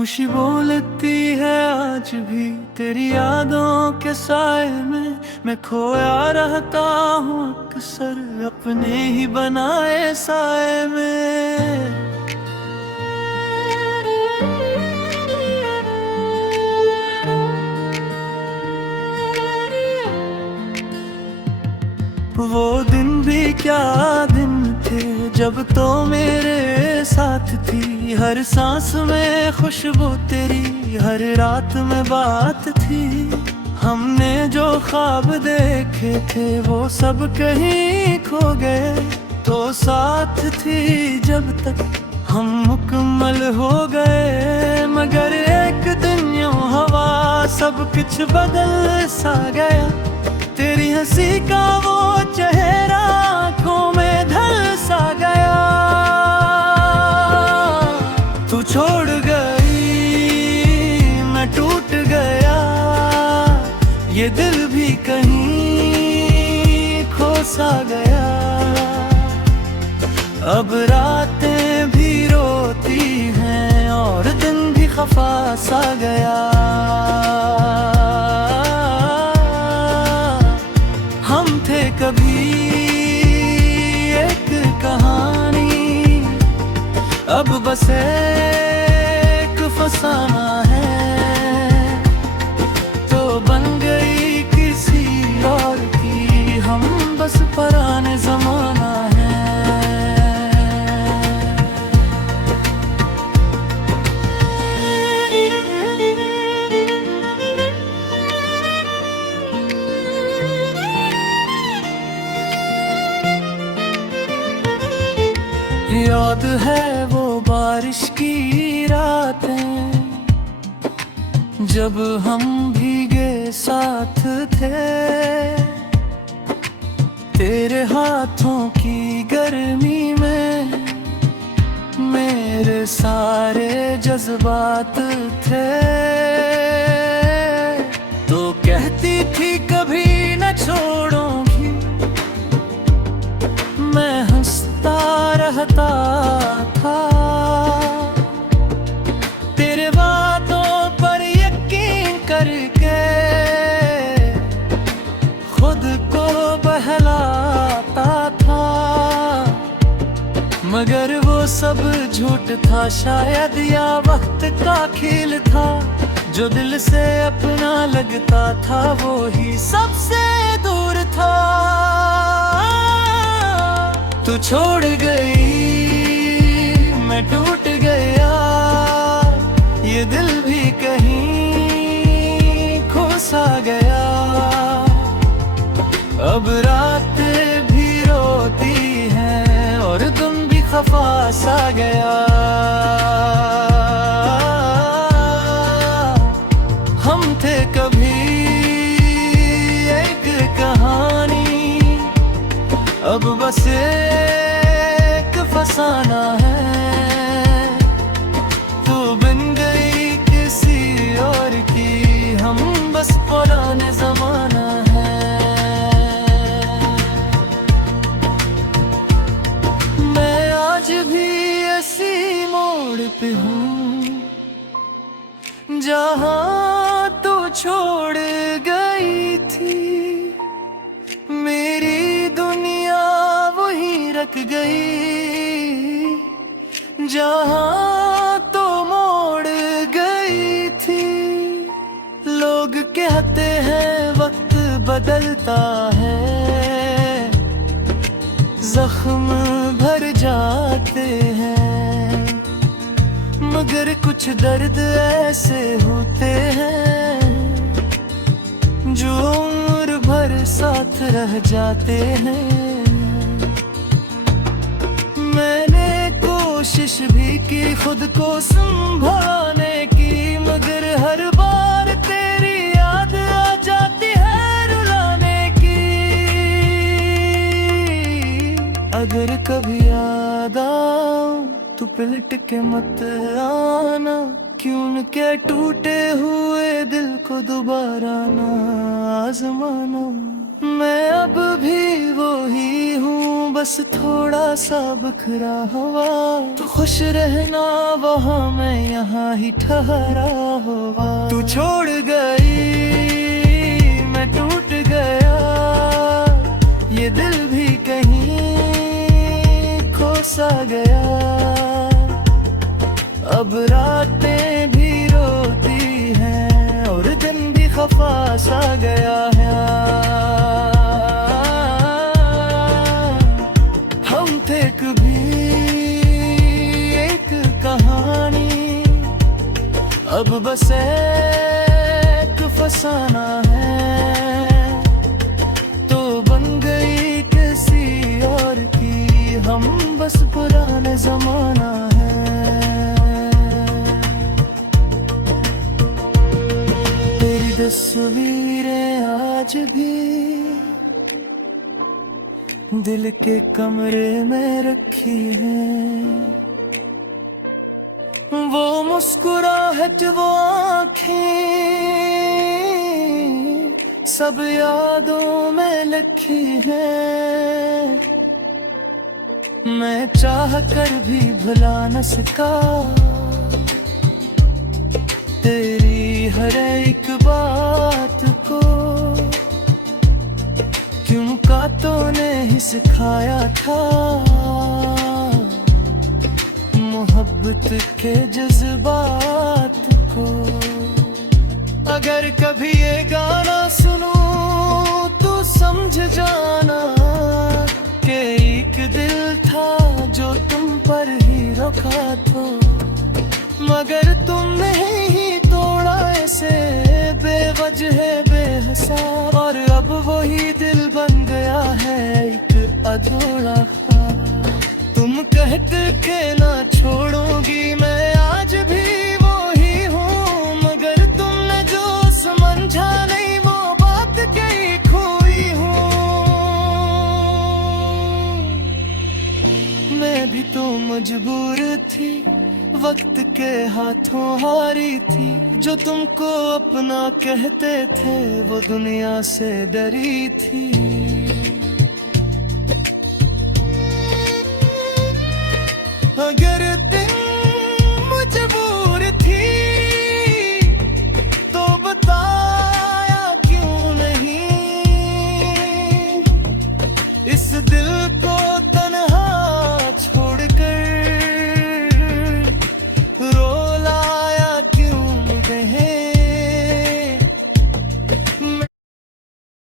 खामोशी बोलती है आज भी तेरी यादों के साए में। मैं खोया रहता हूँ अक्सर अपने ही बनाए साए में। वो दिन भी क्या दिन थे जब तो मेरे साथ थी। हर सांस में खुशबू तेरी, हर रात में बात थी। हमने जो ख्वाब देखे थे वो सब कहीं खो गए। तो साथ थी जब तक हम मुकम्मल हो गए। मगर एक दिन यूं हवा सब कुछ बदल सा गया। तेरी हंसी का वो चेहरा आंखों में ढल सा गया। तू छोड़ गई, मैं टूट गया। ये दिल भी कहीं खो सा गया। अब रातें भी रोती हैं और दिन भी खफा सा गया। कभी एक कहानी, अब बस एक फसाना है। तो बन गई किसी और की हम बस पुराने जमाना है। याद है वो बारिश की रातें जब हम भीगे साथ थे। तेरे हाथों की गर्मी में मेरे सारे जज्बात थे। तो कहती थी कभी न छोड़ूंगी, मैं हंसता रहता था। तेरे वादों पर यकीन करके खुद को बहलाता था। मगर वो सब झूठ था शायद, या वक्त का खेल था। जो दिल से अपना लगता था वो ही सबसे दूर था। तू छोड़ गई, मैं टूट गया। ये दिल भी कहीं खो सा गया। अब रात भी रोती हैं और तुम भी खफा सा गया। हम थे कभी एक कहानी, अब बस एक फसाना है। तू बन गई किसी और की हम बस पुराने जमाना है। मैं आज भी ऐसी मोड़ पे हूँ जहाँ तू छोड़ गई थी। मेरी दुनिया वहीं रख गई जहाँ तो मोड़ गई थी। लोग कहते हैं वक्त बदलता है, जख्म भर जाते हैं। मगर कुछ दर्द ऐसे होते हैं जो उम्र भर साथ रह जाते हैं। मैंने कोशिश भी की खुद को संभालने की, मगर हर बार तेरी याद आ जाती है रुलाने की। अगर कभी याद आऊं तो पलट के मत आना, क्यों के टूटे हुए दिल को दोबारा ना आजमाना। मैं अब भी वो ही हूँ, बस थोड़ा सा बिखरा हुआ, तू खुश रहना वहाँ मैं यहाँ ही ठहरा हुआ। तू छोड़ गई मैं टूट गया, ये दिल भी कहीं खो सा गया। अब रातें भी रोती हैं और दिन भी खफा सा गया है। हम थे कभी एक कहानी, अब बस एक फसाना है। तो बन गई किसी और की हम बस पुराने जमाना है। तेरी तस्वीरें आज भी दिल के कमरे में रखी हैं, वो मुस्कुराहट वो आँखें सब यादों में लिखी हैं। मैं चाह कर भी भुला न सका तेरी हर एक बात को, क्योंकि तूने ही सिखाया था मोहब्बत के जज्बात को। अगर कभी ये गाना सुनूं तो समझ जाना कि एक दिल था जो तुम पर ही रुका था, मगर तुमने ही तोड़ा इसे बेवजह बेहसा। और अब वही दिल बन गया है एक अधूरा ख्वाब। तुम कहते के ना छोड़ोगी मैं आज भी वही हूँ, मगर तुमने जो समझा नहीं वो बात कहीं खोई हूँ। मैं भी तो मजबूर थी, वक्त के हाथों हारी थी। जो तुमको अपना कहते थे वो दुनिया से डरी थी। अगर